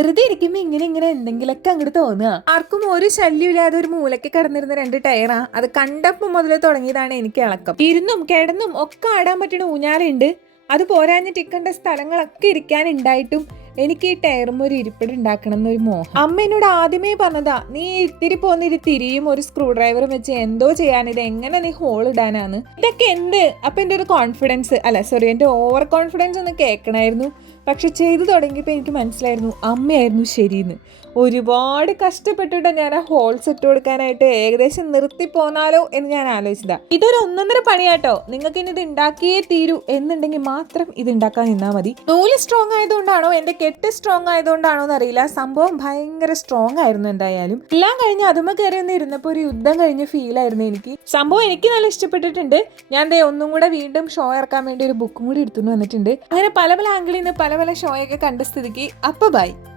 വെറുതെ ഇരിക്കുമ്പോ ഇങ്ങനെ ഇങ്ങനെ എന്തെങ്കിലുമൊക്കെ അങ്ങോട്ട് തോന്നുക ആർക്കും ഒരു ശല്യമില്ലാതെ ഒരു മൂലയ്ക്ക് കിടന്നിരുന്ന രണ്ട് ടയറാ. അത് കണ്ടപ്പോ മുതൽ തുടങ്ങിയതാണ് എനിക്ക് ഇളക്കം. ഇരുന്നും കിടന്നും ഒക്കെ ആടാൻ പറ്റുന്ന ഊഞ്ഞാലുണ്ട്. അത് പോരാഞ്ഞിട്ട് ഇക്കണ്ട സ്ഥലങ്ങളൊക്കെ ഇരിക്കാനുണ്ടായിട്ടും എനിക്ക് ഈ ടയറും ഒരു ഇരിപ്പിടം ഉണ്ടാക്കണം എന്നൊരു മോഹം. അമ്മ എന്നോട് ആദ്യമേ പറഞ്ഞതാ നീ ഇത്തിരി പോന്നിരി തിരിയും ഒരു സ്ക്രൂ ഡ്രൈവറും വെച്ച് എന്തോ ചെയ്യാൻ ഇത് എങ്ങനെ നീ ഹോൾ ഇടാനാണ് ഇതൊക്കെ എന്ത്? അപ്പൊ എന്റെ ഒരു കോൺഫിഡൻസ് അല്ല സോറി എന്റെ ഓവർ കോൺഫിഡൻസ് ഒന്ന് കേൾക്കണമായിരുന്നു പക്ഷെ ചെയ്തു തുടങ്ങിയപ്പോൾ എനിക്ക് മനസ്സിലായിരുന്നു അമ്മയായിരുന്നു ശരിയെന്ന് ഒരുപാട് കഷ്ടപ്പെട്ടിട്ട് ഞാൻ ആ ഹോൾസ് ഇട്ട് കൊടുക്കാനായിട്ട് ഏകദേശം നിർത്തി പോന്നാലോ എന്ന് ഞാൻ ആലോചിച്ചതാ. ഇതൊരു ഒന്നൊന്നര പണിയാട്ടോ. നിങ്ങൾക്ക് ഇനി ഇത് ഉണ്ടാക്കിയേ തീരൂ എന്നുണ്ടെങ്കിൽ മാത്രം ഇത് ഉണ്ടാക്കാൻ നിന്നാൽ മതി. നൂൽ സ്ട്രോങ് ആയതുകൊണ്ടാണോ എന്റെ കെട്ട് സ്ട്രോങ് ആയതുകൊണ്ടാണോ എന്നറിയില്ല സംഭവം ഭയങ്കര സ്ട്രോങ് ആയിരുന്നു എന്തായാലും. എല്ലാം കഴിഞ്ഞ് അതുമ കയറി ഒന്ന് ഇരുന്നപ്പോൾ ഒരു യുദ്ധം കഴിഞ്ഞ ഫീൽ ആയിരുന്നു എനിക്ക്. സംഭവം എനിക്ക് നല്ല ഇഷ്ടപ്പെട്ടിട്ടുണ്ട്. ഞാൻ ദേ ഒന്നും കൂടെ വീണ്ടും ഷോ ഇറക്കാൻ വേണ്ടി ഒരു ബുക്കും കൂടി എടുത്തുകൊണ്ട് വന്നിട്ടുണ്ട്. അങ്ങനെ പല പല ആംഗിളിൽ നിന്ന് പല പല ഷോയൊക്കെ കണ്ട സ്ഥിതിക്ക്. അപ്പൊ ബൈ